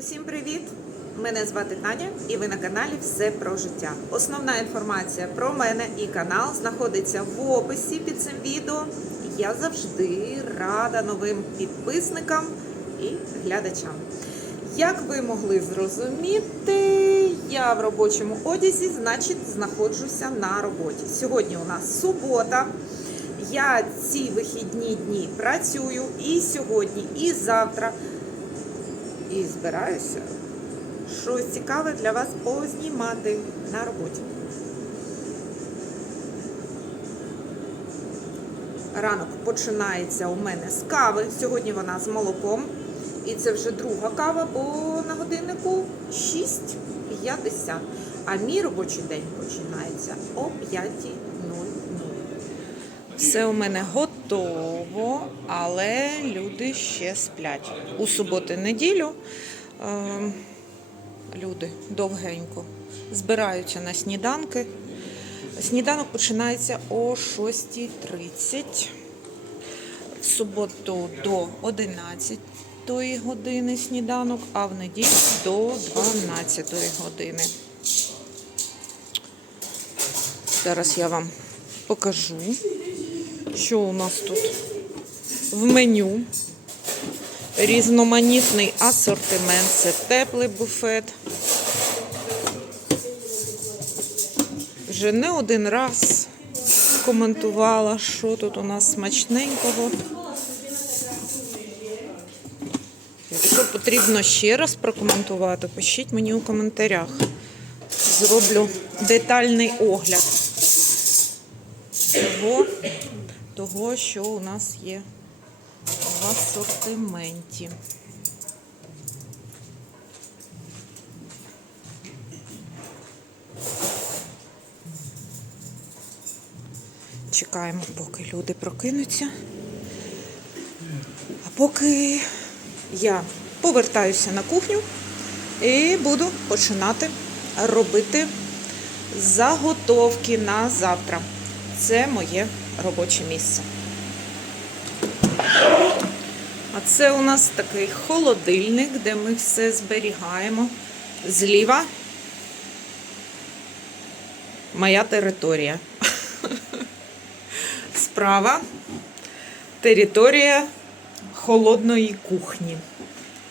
Усім привіт! Мене звати Таня і ви на каналі Все про життя. Основна інформація про мене і канал знаходиться в описі під цим відео. Я завжди рада новим підписникам і глядачам. Як ви могли зрозуміти, я в робочому одязі, значить, знаходжуся на роботі. Сьогодні у нас субота. Я ці вихідні дні працюю і сьогодні, і завтра. І збираюся щось цікаве для вас познімати на роботі. Ранок починається у мене з кави. Сьогодні вона з молоком. І це вже друга кава, бо на годиннику 6.50. А мій робочий день починається о 5.00. Все у мене готово, але люди ще сплять. У суботу-неділю е, люди довгенько збираються на сніданки. Сніданок починається о 6.30. В суботу до 11 години сніданок, а в неділю до 12 години. Зараз я вам покажу, що у нас тут в меню. Різноманітний асортимент, це теплий буфет. Вже не один раз коментувала, що тут у нас смачненького. Якщо потрібно ще раз прокоментувати, пишіть мені у коментарях. Зроблю детальний огляд того, того, що у нас є в асортименті. Чекаємо, поки люди прокинуться. А поки я повертаюся на кухню і буду починати робити заготовки на завтра. Це моє робоче місце. А це у нас такий холодильник, де ми все зберігаємо. Зліва моя територія. Справа територія холодної кухні.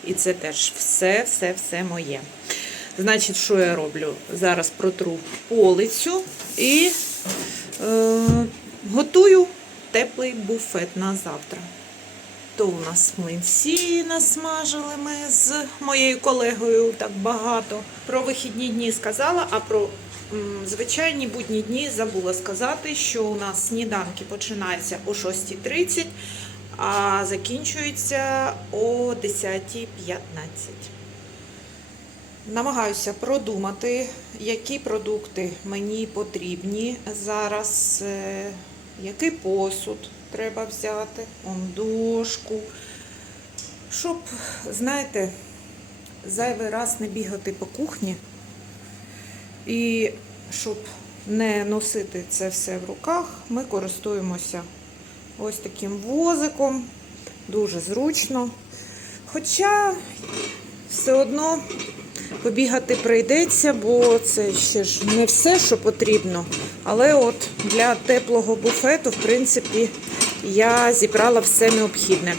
І це теж все, все, все моє. Значить, що я роблю? Зараз протру полицю і е, готую теплий буфет на завтра. То у нас млинці насмажили ми з моєю колегою так багато. Про вихідні дні сказала, а про звичайні будні дні забула сказати, що у нас сніданки починаються о 6.30, а закінчуються о 10.15. Намагаюся продумати, які продукти мені потрібні зараз, е, який посуд треба взяти, он дошку, щоб, знаєте, зайвий раз не бігати по кухні і щоб не носити це все в руках, ми користуємося ось таким возиком, дуже зручно. Хоча все одно побігати прийдеться, бо це ще ж не все, що потрібно. Але от для теплого буфету, в принципі, я зібрала все необхідне.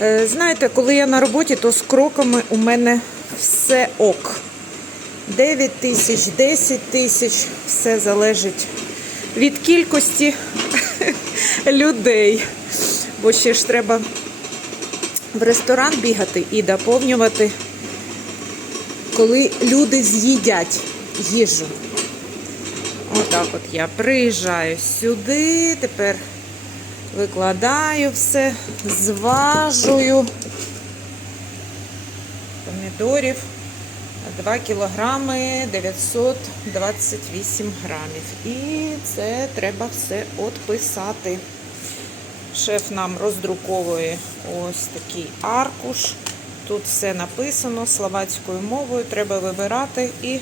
Е, Знаєте, коли я на роботі, то з кроками у мене все ок. 9 тисяч, 10 тисяч, все залежить від кількості людей. Бо ще ж треба в ресторан бігати і доповнювати коли люди з'їдять їжу. Отак от я приїжджаю сюди, тепер викладаю все, зважую помідорів 2 кілограми 928 грамів. І це треба все отписати. Шеф нам роздруковує ось такий аркуш. Тут все написано словацькою мовою, треба вибирати і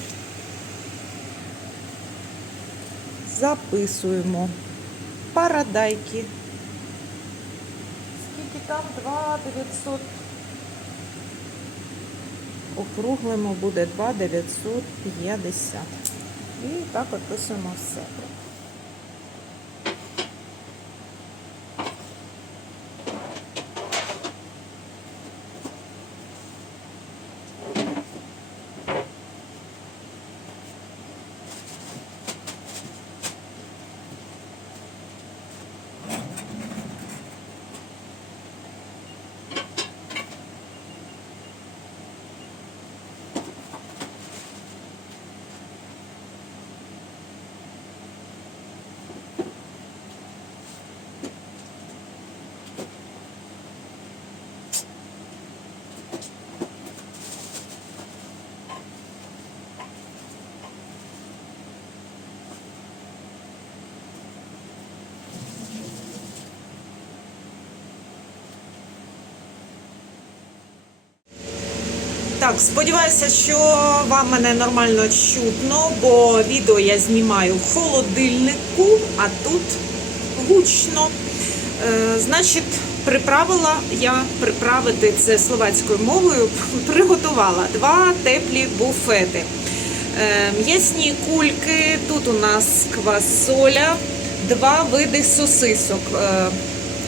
записуємо. Парадайки. Скільки там? 2 900. округлимо буде 2,950. І так описуємо все. Так, сподіваюся, що вам мене нормально чутно, бо відео я знімаю в холодильнику, а тут гучно. Е, значить, приправила я приправити це словацькою мовою, приготувала два теплі буфети. Е, м'ясні кульки, тут у нас квасоля, два види сосисок е,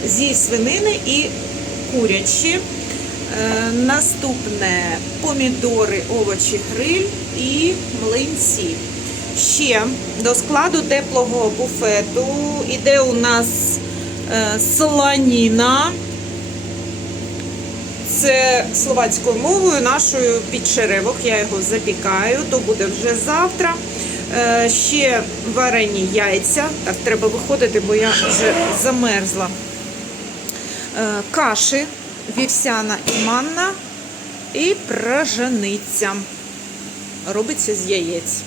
зі свинини і курячі. Е, Наступне помідори, овочі, гриль і млинці. Ще до складу теплого буфету іде у нас е, солоніна. Це словацькою мовою, нашою підчеревок. Я його запікаю, то буде вже завтра. Е, Ще варені яйця. Так, треба виходити, бо я вже замерзла. Каші вівсяна і манна і пражениця. Робиться з яєць.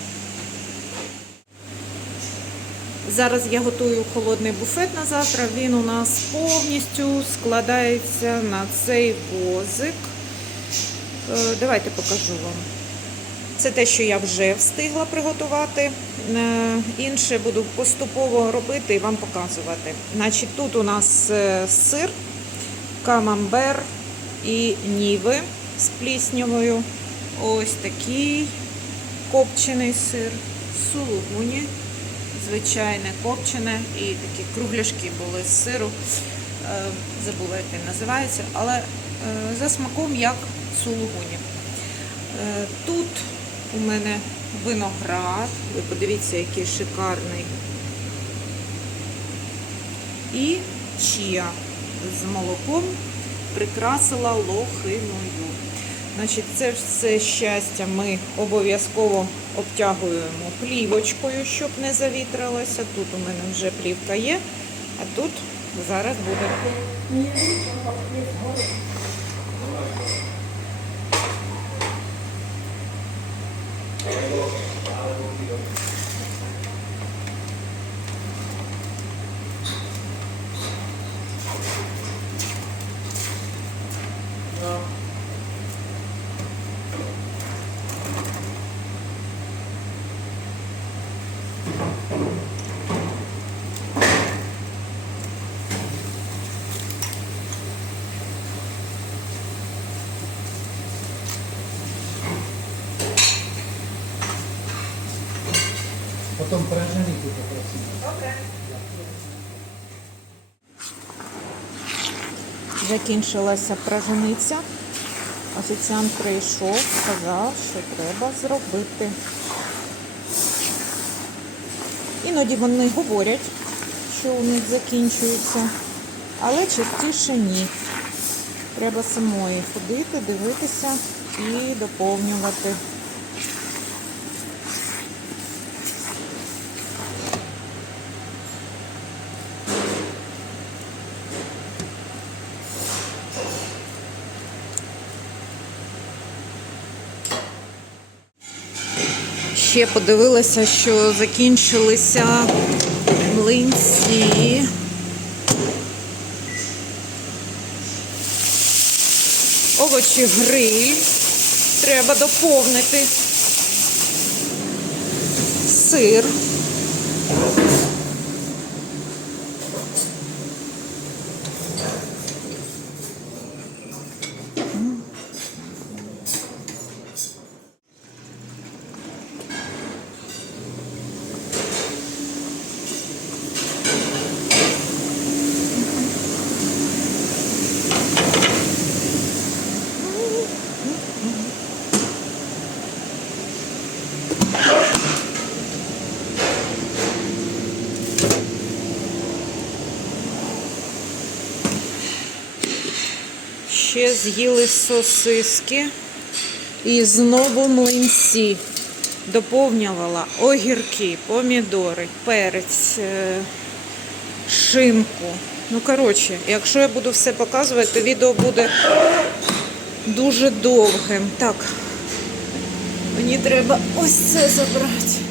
Зараз я готую холодний буфет на завтра. Він у нас повністю складається на цей возик. Е, Давайте покажу вам. Це те, що я вже встигла приготувати. Е, Інше буду поступово робити і вам показувати. Значить, тут у нас е, сир, камамбер і ніви з пліснявою. Ось такий копчений сир, сулугуні, звичайне копчене і такі кругляшки були з сиру. Е, Забула, як він називається, але е, за смаком як сулугуні. Е, Тут у мене виноград. Ви подивіться, який шикарний. І чия з молоком прикрасила лохиною. Значить, це все щастя ми обов'язково обтягуємо плівочкою, щоб не завітрилося. Тут у мене вже плівка є, а тут зараз буде. Закінчилася пражениця. Офіціант прийшов, сказав, що треба зробити. Іноді вони говорять, що у них закінчується, але частіше ні. Треба самої ходити, дивитися і доповнювати. Ще подивилася, що закінчилися млинці. Овочі гриль. Треба доповнити. Сир. Ще з'їли сосиски і знову млинці. Доповнювала огірки, помідори, перець, е, шинку. Ну, коротше, якщо я буду все показувати, то відео буде дуже довгим. Так, мені треба ось це забрати.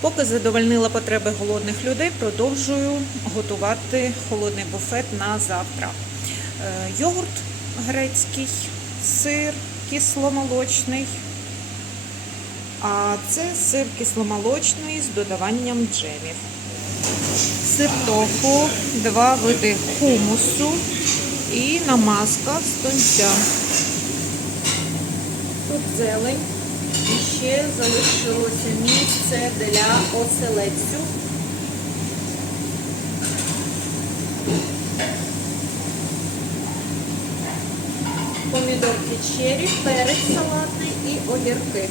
Поки задовольнила потреби голодних людей, продовжую готувати холодний буфет на завтра. Е, Йогурт грецький, сир кисломолочний. А це сир кисломолочний з додаванням джемів. Сир тофу, два види хумусу і намазка з тунця. Тут зелень. І ще залишилося місце для оселедцю. Помідорки черрі, перець салатний і огірки.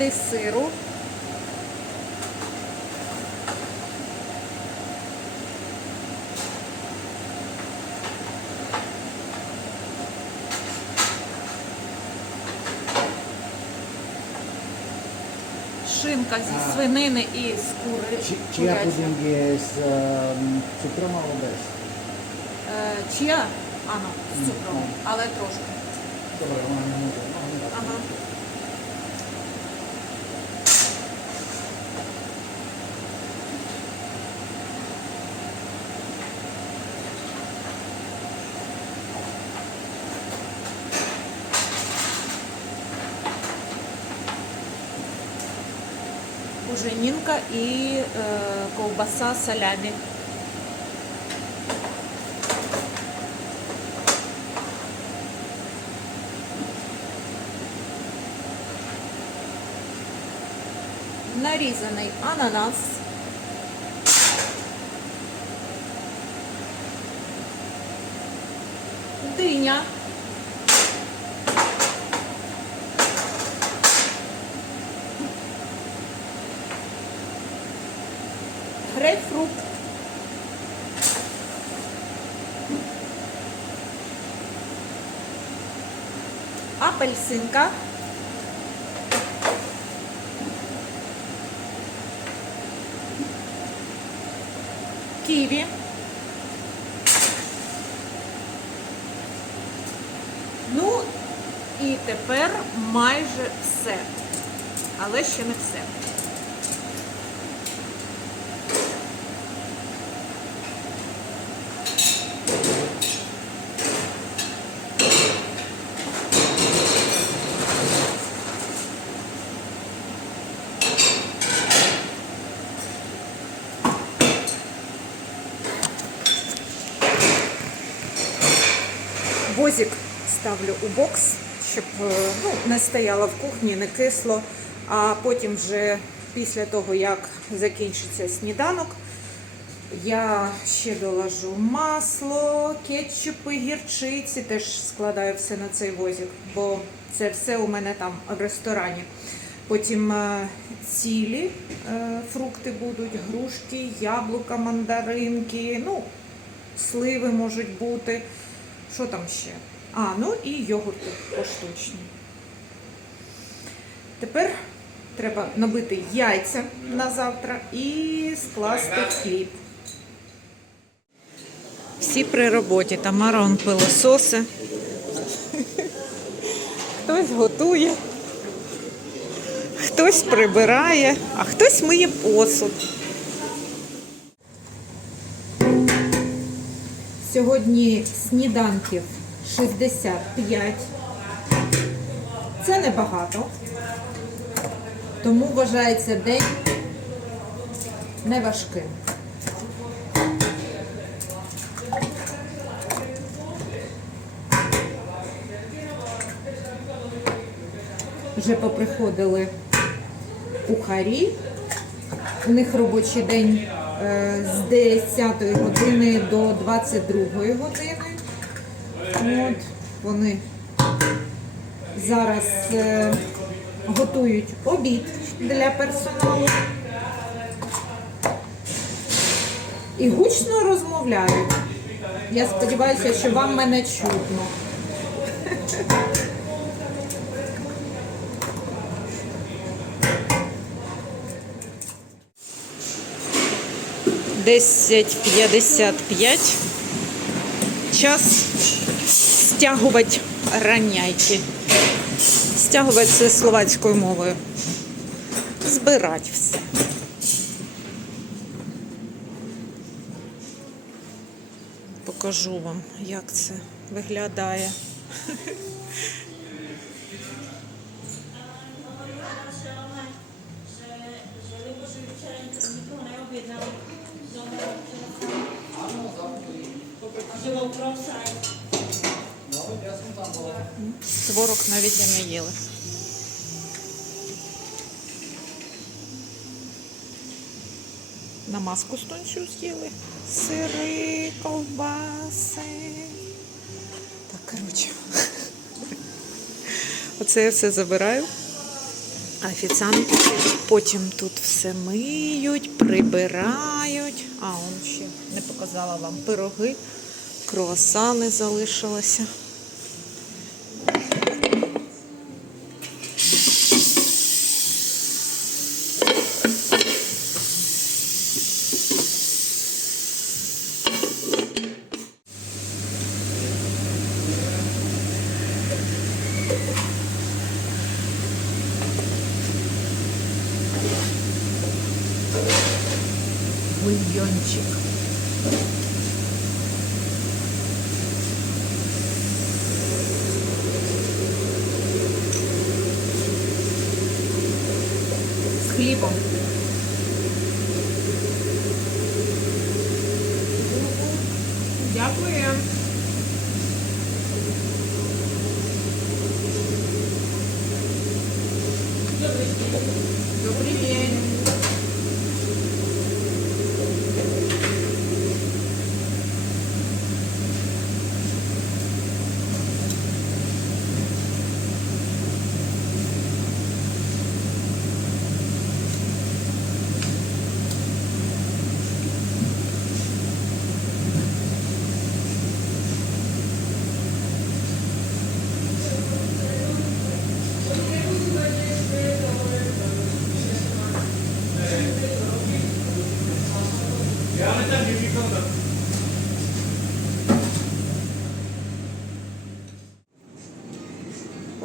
Три сиру. Шинка зі свинини і з кури. Чия пудинг є з ем, цукром або без? Е, Чия? А, ну, з цукром, але трошки. Добре, вона не може. Ага. Буженінка і е, ковбаса салямі. нарізаний ананас. Апельсинка. ківі. Ну і тепер майже все. Але ще не все. Возик ставлю у бокс, щоб е, ну, не стояло в кухні, не кисло. А потім вже після того, як закінчиться сніданок, я ще доложу масло, кетчупи, гірчиці, теж складаю все на цей возик, бо це все у мене там в ресторані. Потім е, цілі е, фрукти будуть, грушки, яблука, мандаринки, ну, сливи можуть бути. Що там ще? А, ну і йогурти поштучні. Тепер треба набити яйця на завтра і скласти хліб. Всі при роботі. Тамара он пилососи. Хтось готує, хтось прибирає, а хтось миє посуд. Сьогодні сніданків 65. Це небагато. Тому вважається день неважким. Вже поприходили кухарі. У них робочий день з 10 години до 22 години. От, вони зараз е, готують обід для персоналу. І гучно розмовляють. Я сподіваюся, що вам мене чутно. Десять п'ятдесят п'ять. Час стягувати раняйки. Стягувати це словацькою мовою. Збирати все. Покажу вам, як це виглядає. Намазку з тончу з'їли. Сири, ковбаси. Так, коротше. Оце я все забираю. Офіціанти потім тут все миють, прибирають. А, он ще не показала вам пироги, круасани залишилося. З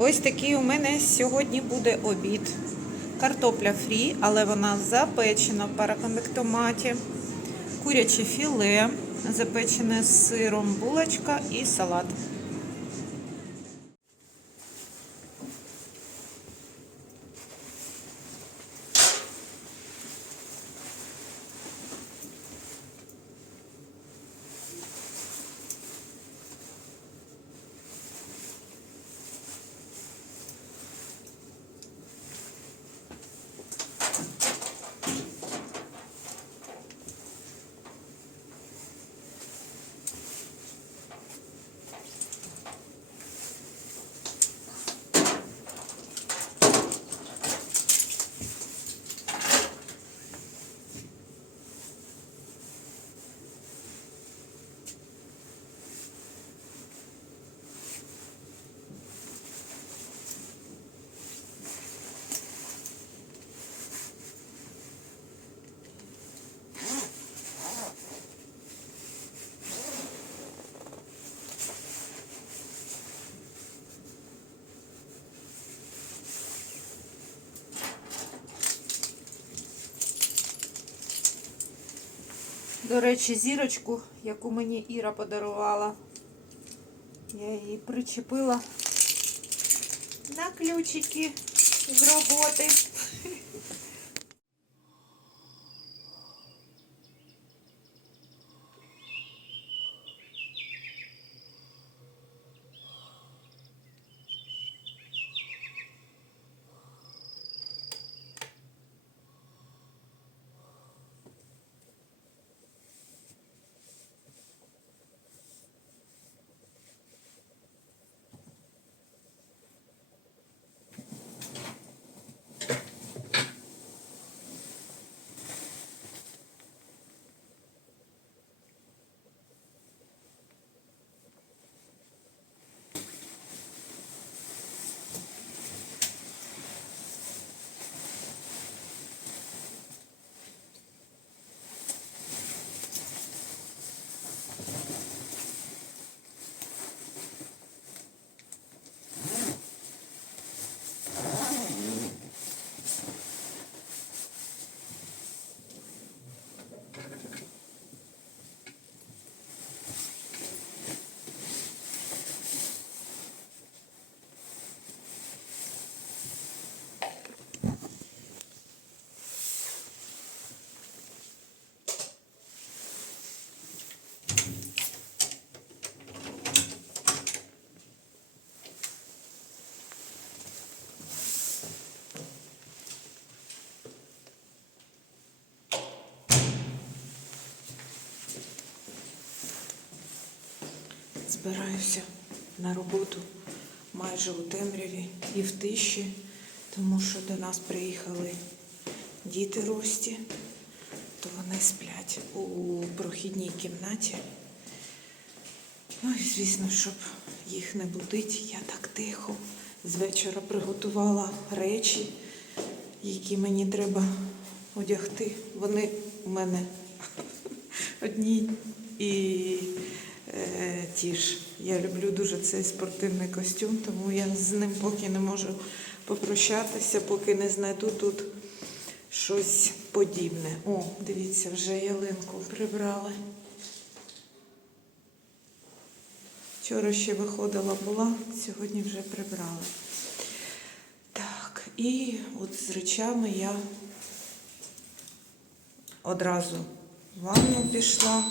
Ось такий у мене сьогодні буде обід. Картопля фрі, але вона запечена в параконвектоматі. Куряче філе, запечене з сиром, булочка і салат. До речі, зірочку, яку мені Іра подарувала. Я її причепила на ключики з роботи. Збираюся на роботу майже у темряві і в тиші, тому що до нас приїхали діти Рості, то вони сплять у прохідній кімнаті. Ну і звісно, щоб їх не будить, я так тихо з вечора приготувала речі, які мені треба одягти. Вони у мене одні і ті ж. Я люблю дуже цей спортивний костюм, тому я з ним поки не можу попрощатися, поки не знайду тут щось подібне. О, дивіться, вже ялинку прибрали. Вчора ще виходила була, сьогодні вже прибрали. Так, і от з речами я одразу в ванну пішла.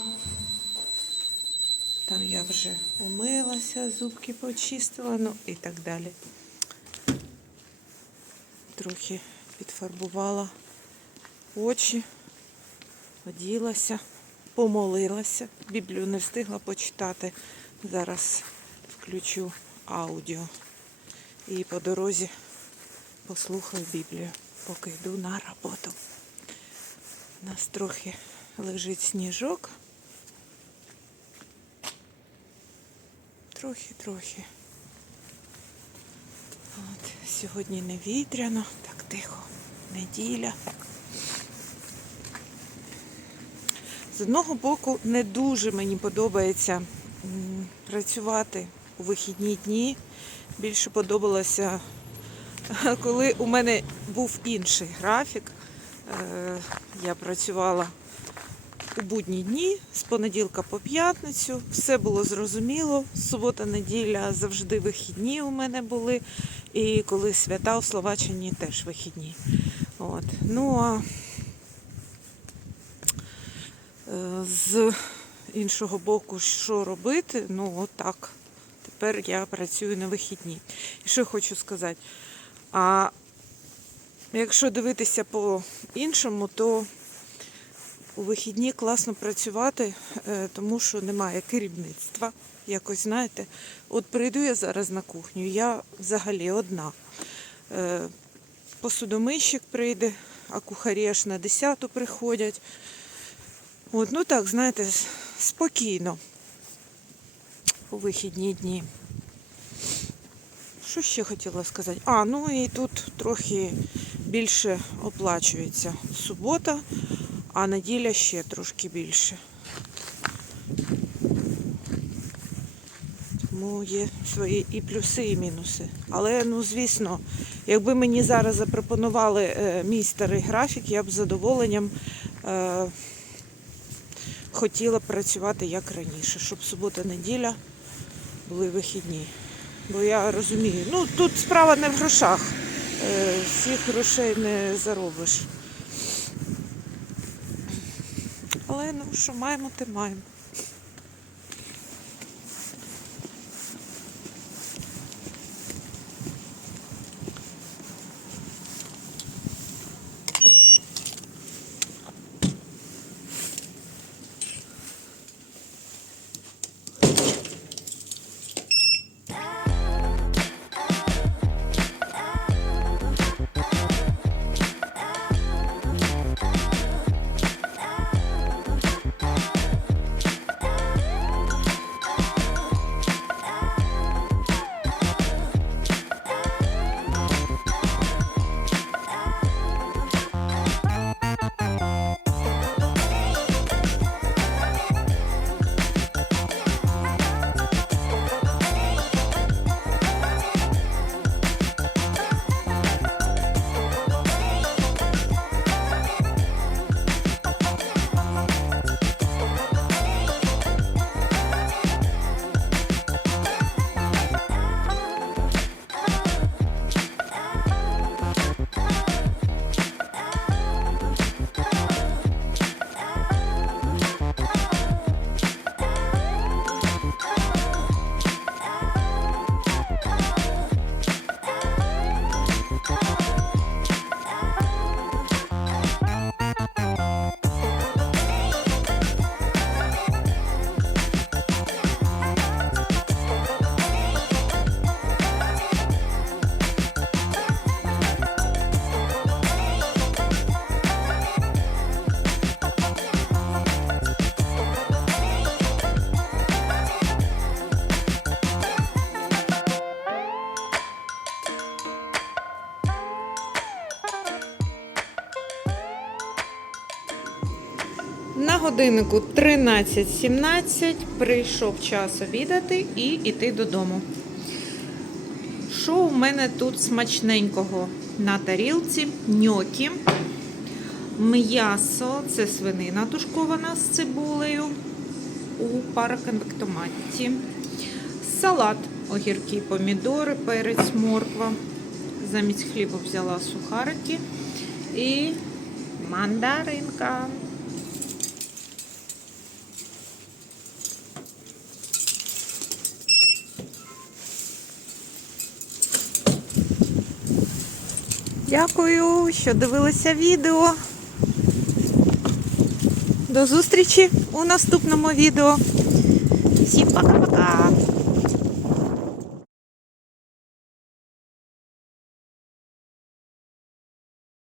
Там я вже умилася, зубки почистила, ну і так далі. Трохи підфарбувала очі, оділася, помолилася. Біблію не встигла почитати. Зараз включу аудіо і по дорозі послухаю Біблію, поки йду на роботу. У нас трохи лежить сніжок. Трохи-трохи. От, сьогодні не вітряно, так тихо, неділя. З одного боку, не дуже мені подобається працювати у вихідні дні. Більше подобалося, коли у мене був інший графік. Е, Я працювала у будні дні з понеділка по п'ятницю. Все було зрозуміло. Субота, неділя завжди вихідні у мене були. І коли свята у Словаччині теж вихідні. От. Ну а е, з іншого боку, що робити? Ну, от так. Тепер я працюю на вихідні. І що хочу сказати? А якщо дивитися по іншому, то у вихідні класно працювати, е, тому що немає керівництва. Якось, знаєте, от прийду я зараз на кухню, я взагалі одна. Е, Посудомийщик прийде, а кухарі аж на 10 приходять. От, ну так, знаєте, спокійно у вихідні дні. Що ще хотіла сказати? А, ну і тут трохи більше оплачується субота, а неділя ще трошки більше. Тому є свої і плюси, і мінуси. Але, ну, звісно, якби мені зараз запропонували е, мій старий графік, я б з задоволенням е, хотіла працювати як раніше, щоб субота-неділя були вихідні. Бо я розумію, ну тут справа не в грошах. Е, Всіх грошей не заробиш. Але ну що маємо, те маємо. Годиннику 13.17 прийшов час обідати і йти додому. Що у мене тут смачненького на тарілці? Ньокі, м'ясо, це свинина тушкована з цибулею у параконвектоматі, салат, огірки, помідори, перець, морква. Замість хліба взяла сухарики і мандаринка. Дякую, що дивилися відео. До зустрічі у наступному відео. Всім пока-пока!